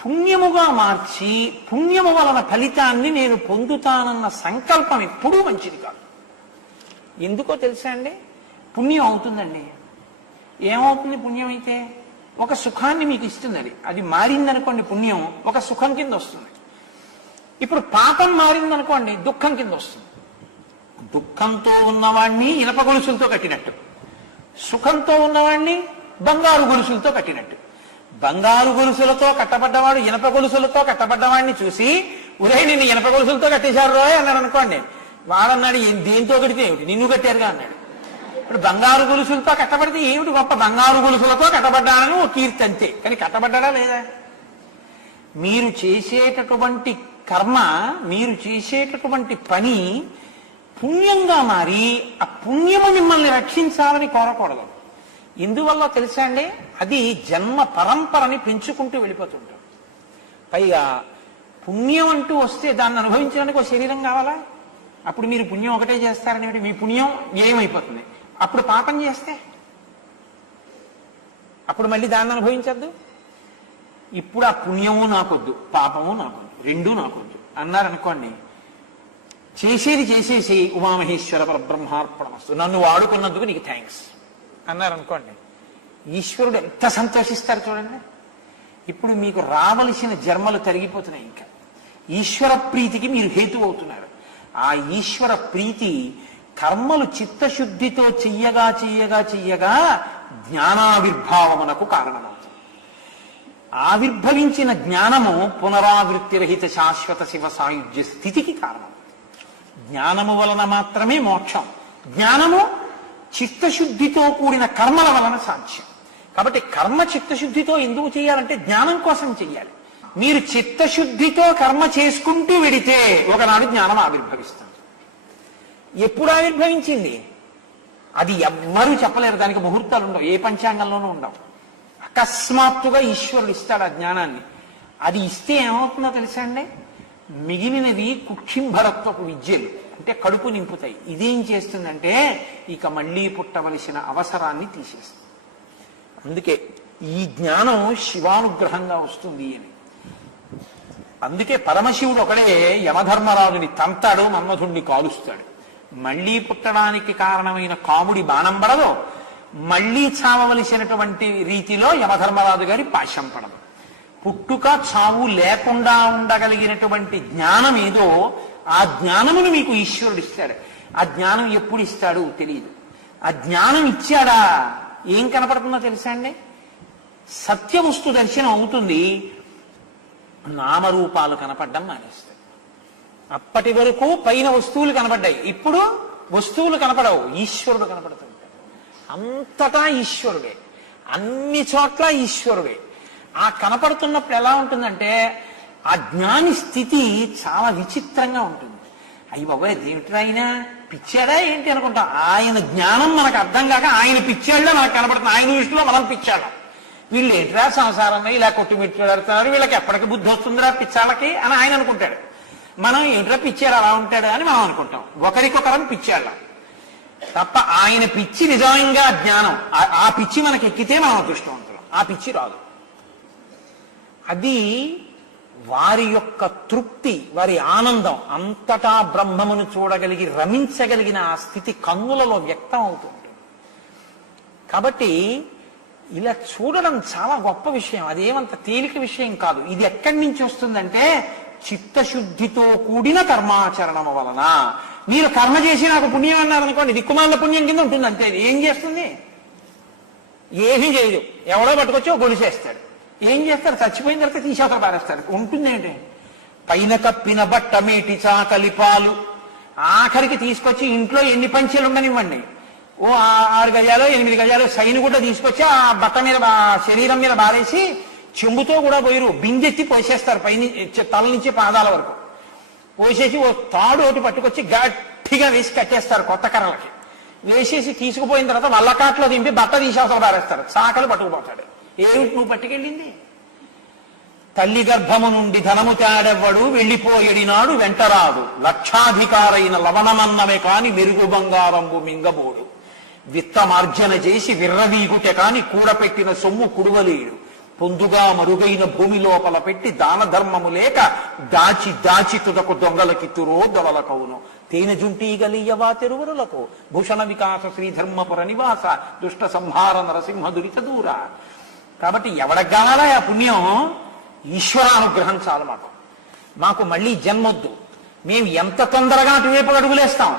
పుణ్యముగా మార్చి పుణ్యము వలన ఫలితాన్ని నేను పొందుతానన్న సంకల్పం ఎప్పుడూ మంచిది కాదు. ఎందుకో తెలుసా అండి? పుణ్యం అవుతుందండి. ఏమవుతుంది పుణ్యం అయితే? ఒక సుఖాన్ని మీకు ఇస్తుంది. అది మారిందనుకోండి పుణ్యం ఒక సుఖం కింద వస్తుంది. ఇప్పుడు పాపం మారిందనుకోండి దుఃఖం కింద వస్తుంది. దుఃఖంతో ఉన్నవాణ్ణి ఇనప గొలుసులతో కట్టినట్టు, సుఖంతో ఉన్నవాణ్ణి బంగారు గొలుసులతో కట్టినట్టు. బంగారు గొలుసులతో కట్టబడ్డవాడు ఇనప గొలుసులతో కట్టబడ్డవాడిని చూసి ఒరే నిన్ను ఇనప గొలుసులతో కట్టేశారు రోయ్ అన్నాడు అనుకోండి. వాడన్నాడు దేంతో కడితే ఏమిటి, నిన్ను కట్టారుగా అన్నాడు. ఇప్పుడు బంగారు గొలుసులతో కట్టబడితే ఏమిటి గొప్ప, బంగారు గొలుసులతో కట్టబడ్డానని ఓ కీర్తి అంతే. కానీ కట్టబడ్డా లేదా? మీరు చేసేటటువంటి కర్మ, మీరు చేసేటటువంటి పని పుణ్యంగా మారి ఆ పుణ్యము మిమ్మల్ని రక్షించాలని కోరకూడదు. ఎందువల్ల తెలుసా అండి? అది జన్మ పరంపరని పెంచుకుంటూ వెళ్ళిపోతుంటాం. పైగా పుణ్యం అంటూ వస్తే దాన్ని అనుభవించడానికి ఒక శరీరం కావాలా? అప్పుడు మీరు పుణ్యం ఒకటే చేస్తారనేది మీ పుణ్యం వ్యయమైపోతుంది. అప్పుడు పాపం చేస్తే అప్పుడు మళ్ళీ దాన్ని అనుభవించద్దు. ఇప్పుడు ఆ పుణ్యము నాకొద్దు, పాపము నాకొద్దు, రెండూ నాకొద్దు అన్నారనుకోండి, చేసేది చేసేసి ఉమామహేశ్వర పరబ్రహ్మార్పణమస్తు, నన్ను వాడుకున్నందుకు నీకు థ్యాంక్స్ అన్నారనుకోండి, ఈశ్వరుడు ఎంత సంతోషిస్తారు చూడండి. ఇప్పుడు మీకు రావలసిన జన్మలు తరిగిపోతున్నాయి. ఇంకా ఈశ్వర ప్రీతికి మీరు హేతు అవుతున్నారు. ఆ ఈశ్వర ప్రీతి కర్మలు చిత్తశుద్ధితో చెయ్యగా చెయ్యగా చెయ్యగా జ్ఞానావిర్భావమునకు కారణమవుతుంది. ఆవిర్భవించిన జ్ఞానము పునరావృత్తి రహిత శాశ్వత శివ సాయుధ్య స్థితికి కారణం. జ్ఞానము వలన మాత్రమే మోక్షం. జ్ఞానము చిత్తశుద్ధితో కూడిన కర్మల వలన సాధ్యం. కాబట్టి కర్మ చిత్తశుద్ధితో ఎందుకు చేయాలంటే జ్ఞానం కోసం చెయ్యాలి. మీరు చిత్తశుద్ధితో కర్మ చేసుకుంటూ వెడితే ఒకనాడు జ్ఞానం ఆవిర్భవిస్తుంది. ఎప్పుడు ఆవిర్భవించింది అది ఎవ్వరూ చెప్పలేరు. దానికి ముహూర్తాలు ఉండవు, ఏ పంచాంగంలోనూ ఉండవు. అకస్మాత్తుగా ఈశ్వరుడు ఇస్తాడు ఆ జ్ఞానాన్ని. అది ఇస్తే ఏమవుతుందో తెలుసా అండి? మిగిలినది కుక్షింభరత్వపు విద్యలు, అంటే కడుపు నింపుతాయి. ఇదేం చేస్తుందంటే ఇక మళ్ళీ పుట్టవలసిన అవసరాన్ని తీసేస్తుంది. అందుకే ఈ జ్ఞానం శివానుగ్రహంగా వస్తుంది అని. అందుకే పరమశివుడు ఒకడే యమధర్మరాజుని తంతాడు, మన్మధుణ్ణి కాలుస్తాడు. మళ్లీ పుట్టడానికి కారణమైన కాముడి బాణం పడదు, మళ్లీ చావవలసినటువంటి రీతిలో యమధర్మరాజు గారి పాశం పడదు. పుట్టుక చావు లేకుండా ఉండగలిగినటువంటి జ్ఞానం ఏదో ఆ జ్ఞానమును మీకు ఈశ్వరుడు ఇస్తాడు. ఆ జ్ఞానం ఎప్పుడు ఇస్తాడు తెలియదు. ఆ జ్ఞానం ఇచ్చాడా ఏం కనపడుతుందో తెలుసా అండి? సత్యవస్తు దర్శనం అవుతుంది, నామరూపాలు కనపడడం మానేస్తాయి. అప్పటి వరకు పైన వస్తువులు కనపడ్డాయి, ఇప్పుడు వస్తువులు కనపడవు, ఈశ్వరుడు కనపడుతుంటాడు. అంతటా ఈశ్వరుడే, అన్ని చోట్ల ఈశ్వరుడే. ఆ కనపడుతున్నప్పుడు ఎలా ఉంటుందంటే ఆ జ్ఞాని స్థితి చాలా విచిత్రంగా ఉంటుంది. అయ్యి బాబాయ్ దేవుడు ఆయన పిచ్చాడా ఏంటి అనుకుంటాం. ఆయన జ్ఞానం మనకు అర్థం కాక ఆయన పిచ్చాడులో మనకు కనపడుతుంది. ఆయన దృష్టిలో మనం పిచ్చాడు. వీళ్ళు ఏంటిరా సంసారంలో ఇలా కొట్టుమిట్టుడుతున్నారు, వీళ్ళకి ఎప్పటికి బుద్ధి వస్తుందిరా పిచ్చాళ్ళకి అని ఆయన అనుకుంటాడు. మనం ఏంట్రా పిచ్చాడు అలా ఉంటాడు అని మనం అనుకుంటాం. ఒకరికొకరం పిచ్చాళ్ళం తప్ప ఆయన పిచ్చి నిజంగా జ్ఞానం. ఆ పిచ్చి మనకి ఎక్కితే మనం అదృష్టవంతులం, ఆ పిచ్చి రాదు. అది వారి యొక్క తృప్తి, వారి ఆనందం, అంతటా బ్రహ్మమును చూడగలిగి రమించగలిగిన ఆ స్థితి కన్నులలో వ్యక్తం అవుతుంటుంది. కాబట్టి ఇలా చూడడం చాలా గొప్ప విషయం, అదేమంత తేలిక విషయం కాదు. ఇది ఎక్కడి నుంచి వస్తుందంటే చిత్తశుద్ధితో కూడిన కర్మాచరణం వలన. మీరు కర్మ చేసి నాకు పుణ్యం అన్నారనుకోండి, దిక్కుమాల పుణ్యం కింద ఉంటుంది అంతే. ఏం చేస్తుంది? ఏమీ చేయదు. ఎవడో పట్టుకొచ్చి గొలిసేస్తాడు. ఏం చేస్తారు? చచ్చిపోయిన తర్వాత తీసేత పారేస్తారు. ఉంటుందేంటి? పైన కప్పిన బట్ట మేటి చాకలి పాలు ఆఖరికి తీసుకొచ్చి ఇంట్లో ఎన్ని పంచెలు ఉండనివ్వండి, ఓ 6 గజాలు 8 గజాలు సైను కూడా తీసుకొచ్చి ఆ బట్ట మీద శరీరం మీద బారేసి చెంబుతో కూడా పోయిరు, బిందెత్తి పోసేస్తారు పైన తల నుంచి పాదాల వరకు. పోసేసి ఓ తాడు ఒకటి పట్టుకొచ్చి గట్టిగా వేసి కట్టేస్తారు కొత్త కర్రలకి. వేసేసి తీసుకుపోయిన తర్వాత వల్లకాట్లో దింపి బట్ట తీసి అవసరం పారేస్తారు. చాకలు పట్టుకుపోతాడు. ఏమిటి నువ్వు పట్టుకెళ్ళింది? తల్లి గర్భము నుండి ధనము తేడెవ్వడు వెళ్లిపోయడినాడు వెంటరాదు, లక్షాధికారైన లవణమన్నమే కాని మెరుగు బంగారంబు మింగబోడు, విత్తమార్జన చేసి విర్రవీగుటె కాని కూడపెట్టిన సొమ్ము కుడువలేడు, పొందుగా మరుగైన భూమి లోపల పెట్టి దాన ధర్మము లేక దాచి దాచి తుదకు దొంగలకిత్తురో దొవలకవును తేనె జుంటీ గలీయవా తెరువురులకు భూషణ వికాస శ్రీధర్మపుర నివాస దుష్ట సంహార నరసింహ దురిత దూర. కాబట్టి ఎవడకు కావాలా ఆ పుణ్యం? ఈశ్వరానుగ్రహం చాలు మాకు. మాకు మళ్ళీ జన్మొద్దు, మేము ఎంత తొందరగా అటువైపు అడుగులేస్తాం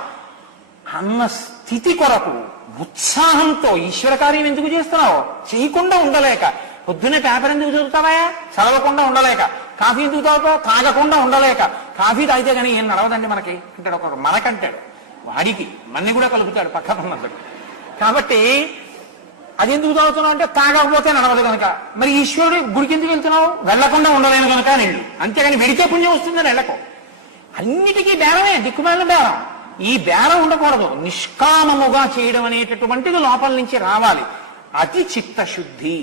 అన్న స్థితి కొరకు ఉత్సాహంతో ఈశ్వర కార్యం ఎందుకు చేస్తున్నావు? చేయకుండా ఉండలేక. పొద్దున్నే పేపర్ ఎందుకు చదువుతావా? చదవకుండా ఉండలేక. కాఫీ ఎందుకు తాగుతావు? తాగకుండా ఉండలేక. కాఫీ తాగితే కానీ ఏం నడవదండి మనకి అంటాడు ఒక మనకంటాడు. వాడికి మన్ని కూడా కలుపుతాడు పక్కన ఉన్నప్పుడు. కాబట్టి అది ఎందుకు తాగుతున్నావు అంటే తాగకపోతే నడవదు కనుక. మరి ఈశ్వరుడు గుడికి ఎందుకు వెళ్తున్నావు? వెళ్లకుండా ఉండలేను కనుక నిండు. అంతేగాని వెడితే పుణ్యం వస్తుందని వెళ్ళకు. అన్నిటికీ బేరమే, దిక్కుమాలిన బేరం. ఈ బేరం ఉండకూడదు. నిష్కామముగా చేయడం అనేటటువంటిది లోపల నుంచి రావాలి. అతి చిత్తశుద్ధి.